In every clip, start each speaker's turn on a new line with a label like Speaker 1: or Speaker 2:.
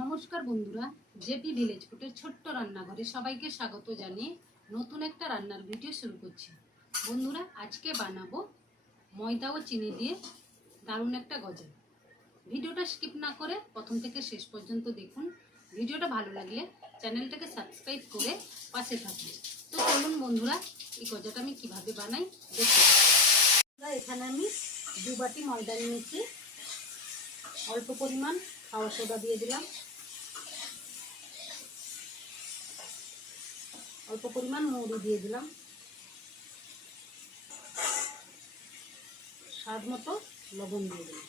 Speaker 1: নমস্কার বন্ধুরা, JP village ফুটের ছোট্ট রান্নাঘরে সবাইকে স্বাগত জানিয়ে নতুন একটা রান্নার ভিডিও শুরু করছি। বন্ধুরা, আজকে বানাবো ময়দা ও চিনি দিয়ে দারুণ একটা গজা ভিডিওটা স্কিপ না করে প্রথম থেকে শেষ পর্যন্ত দেখুন। ভিডিওটা ভালো লাগলে চ্যানেলটাকে সাবস্ক্রাইব করে পাশে থাকুন তো চলুন বন্ধুরা, এই গজাটা আমি কীভাবে বানাই দেখুন এখানে আমি দু বাটি ময়দা নিয়েছি। অল্প পরিমাণ খাওয়া সোডা দিয়ে দিলাম। অল্প পরিমাণ মৌরি দিয়ে দিলাম। স্বাদ মতো লবণ দিয়ে দিলাম।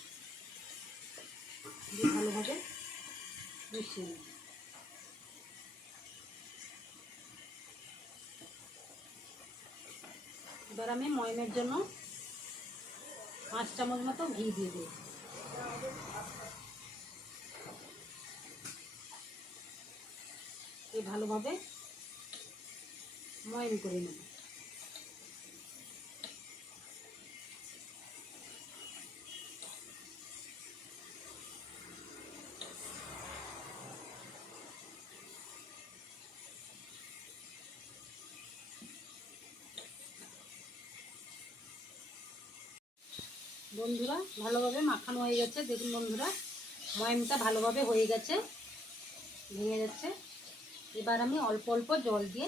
Speaker 1: দিয়ে ভালোভাবে মিশিয়ে নেব এবার আমি ময়মের জন্য পাঁচ চামচ মতো ঘি দিয়ে দিই ভালোভাবে ময়ন করে নেব। বন্ধুরা, ভালোভাবে মাখানো হয়ে গেছে। দেখুন বন্ধুরা ময়মটা ভালোভাবে হয়ে গেছে, ভেঙে যাচ্ছে। এবার আমি অল্প অল্প জল দিয়ে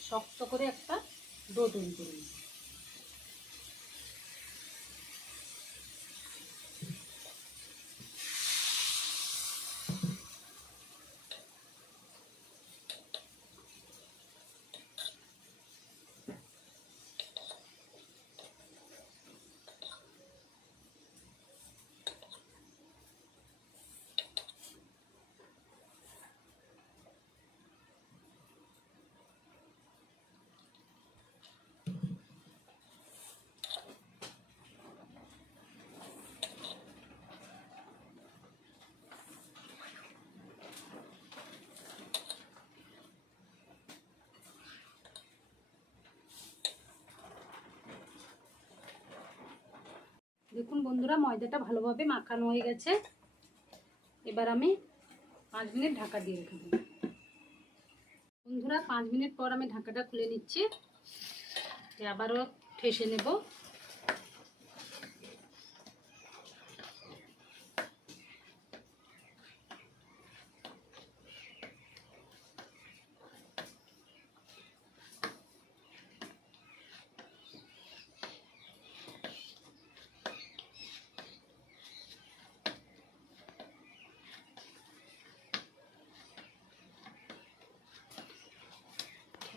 Speaker 1: শক্ত করে একটা ডো তৈরি করে নিই দেখুন বন্ধুরা, ময়দাটা ভালোভাবে মাখানো হয়ে গেছে। এবার আমি পাঁচ মিনিট ঢাকা দিয়ে রেখে দেব। বন্ধুরা, পাঁচ মিনিট পর আমি ঢাকাটা খুলে নিচ্ছি। আবারও ঠেসে নেব।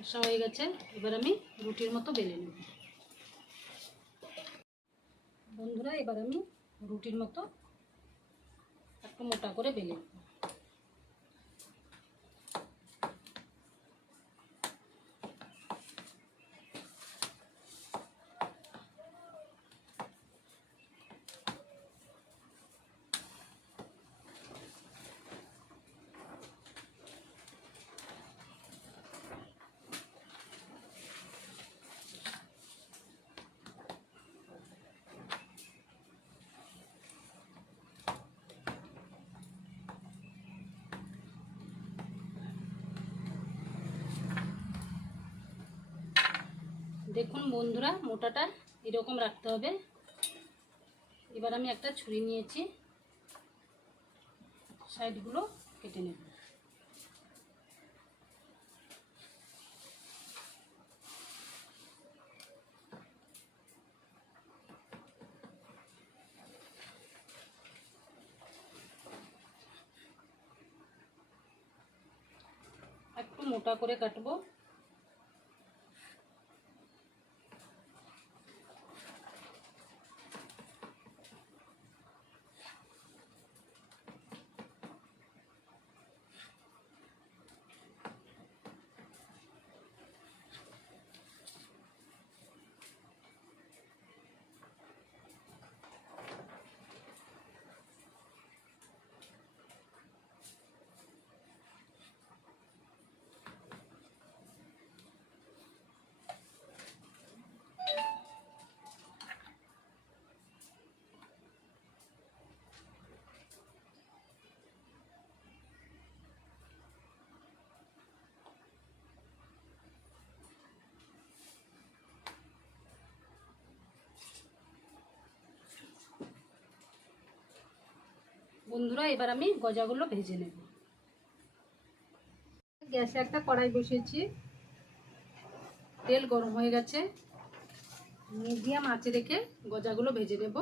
Speaker 1: ঠেসা হয়ে গেছে, এবার আমি রুটির মতো বেলে নেব। বন্ধুরা, এবার আমি রুটির মতো একটু মোটা করে বেলে নেব। দেখুন বন্ধুরা, মোটাটা এরকম রাখতে হবে। এবার আমি একটা ছুরি নিয়েছি। সাইডগুলো কেটে নেব। একটু মোটা করে কাটবো। বন্ধুরা, এবার আমি গজাগুলো ভেজে নেব। গ্যাসে একটা কড়াই বসিয়েছি। তেল গরম হয়ে গেছে। মিডিয়াম আঁচে রেখে গজাগুলো ভেজে নেব।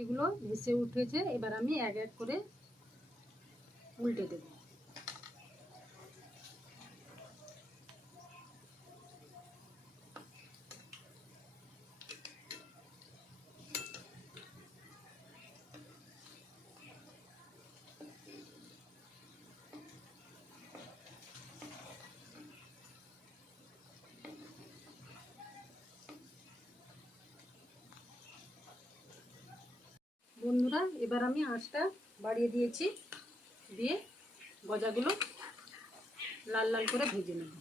Speaker 1: মিষ্টিগুলো ভেসে উঠেছে। এবার আমি এক এক করে উল্টে দেব। বন্ধুরা, এবার আমি আঁচটা বাড়িয়ে দিয়েছি। দিয়ে গজাগুলো লাল লাল করে ভেজে নেব।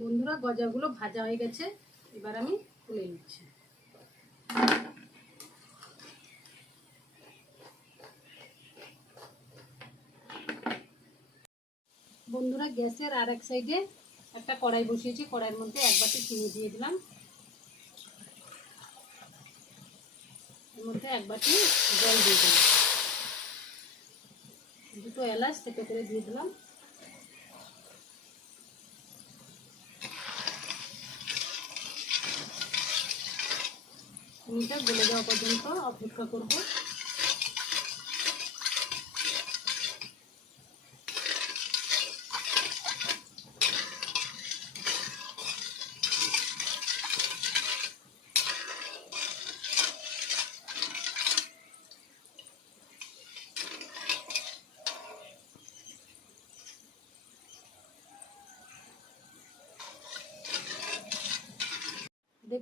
Speaker 1: বন্ধুরা, গজাগুলো ভাজা হয়ে গেছে। এবার আমি তুলে নিচ্ছি। বন্ধুরা, গ্যাসের আর এক সাইডে একটা কড়াই বসিয়েছি। কড়াইয়ের মধ্যে এক বাটি চিনি দিয়ে দিলাম। এর মধ্যে এক বাটি জল দিয়ে দিলাম। দুটো এলাচ থেকে করে দিয়ে দিলাম। চিনিটা গলে যাওয়া পর্যন্ত অপেক্ষা করব।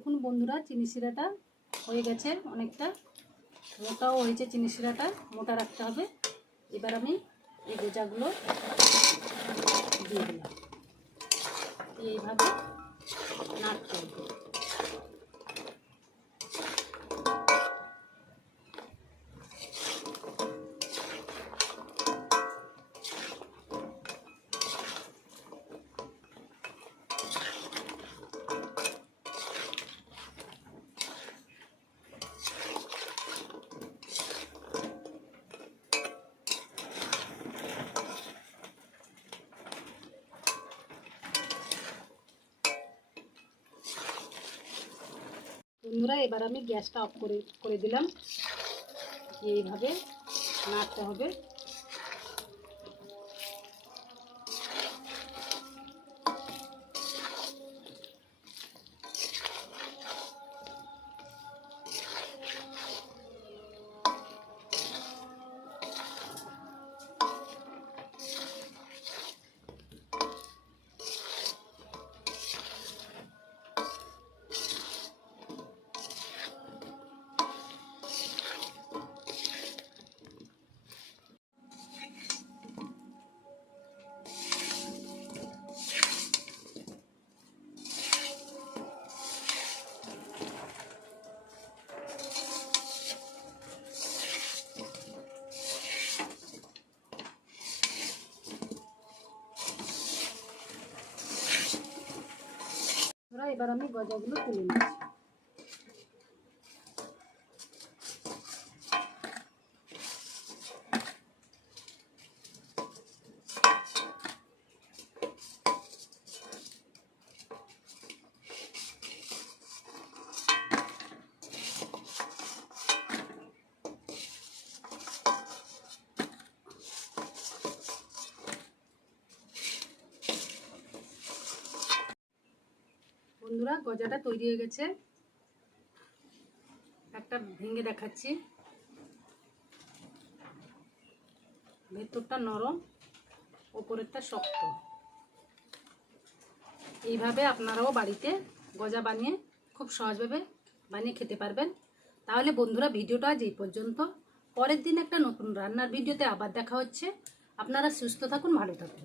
Speaker 1: দেখুন বন্ধুরা, চিনি শিরাটা হয়ে গেছে অনেকটা। মোটাও হয়েছে চিনি শিরাটা, মোটা রাখতে হবে। এবার আমি এই গোজাগুলো দিয়ে দিলাম। এইভাবে নাড়তে হবে। বন্ধুরা এবার আমি গ্যাসটা অফ করে করে দিলাম। এইভাবে নাড়তে হবে। এবার আমি গজাগুলো তুলে নিচ্ছি। বন্ধুরা, গজাটা তৈরি হয়ে গেছে। একটা ভেঙে দেখাচ্ছি। ভেতরটা নরম, ওপরেরটা শক্ত। এইভাবে আপনারাও বাড়িতে গজা বানিয়ে খুব সহজভাবে বানিয়ে খেতে পারবেন। তাহলে বন্ধুরা, ভিডিওটা আজ এই পর্যন্ত। পরের দিন একটা নতুন রান্নার ভিডিওতে আবার দেখা হচ্ছে। আপনারা সুস্থ থাকুন, ভালো থাকুন।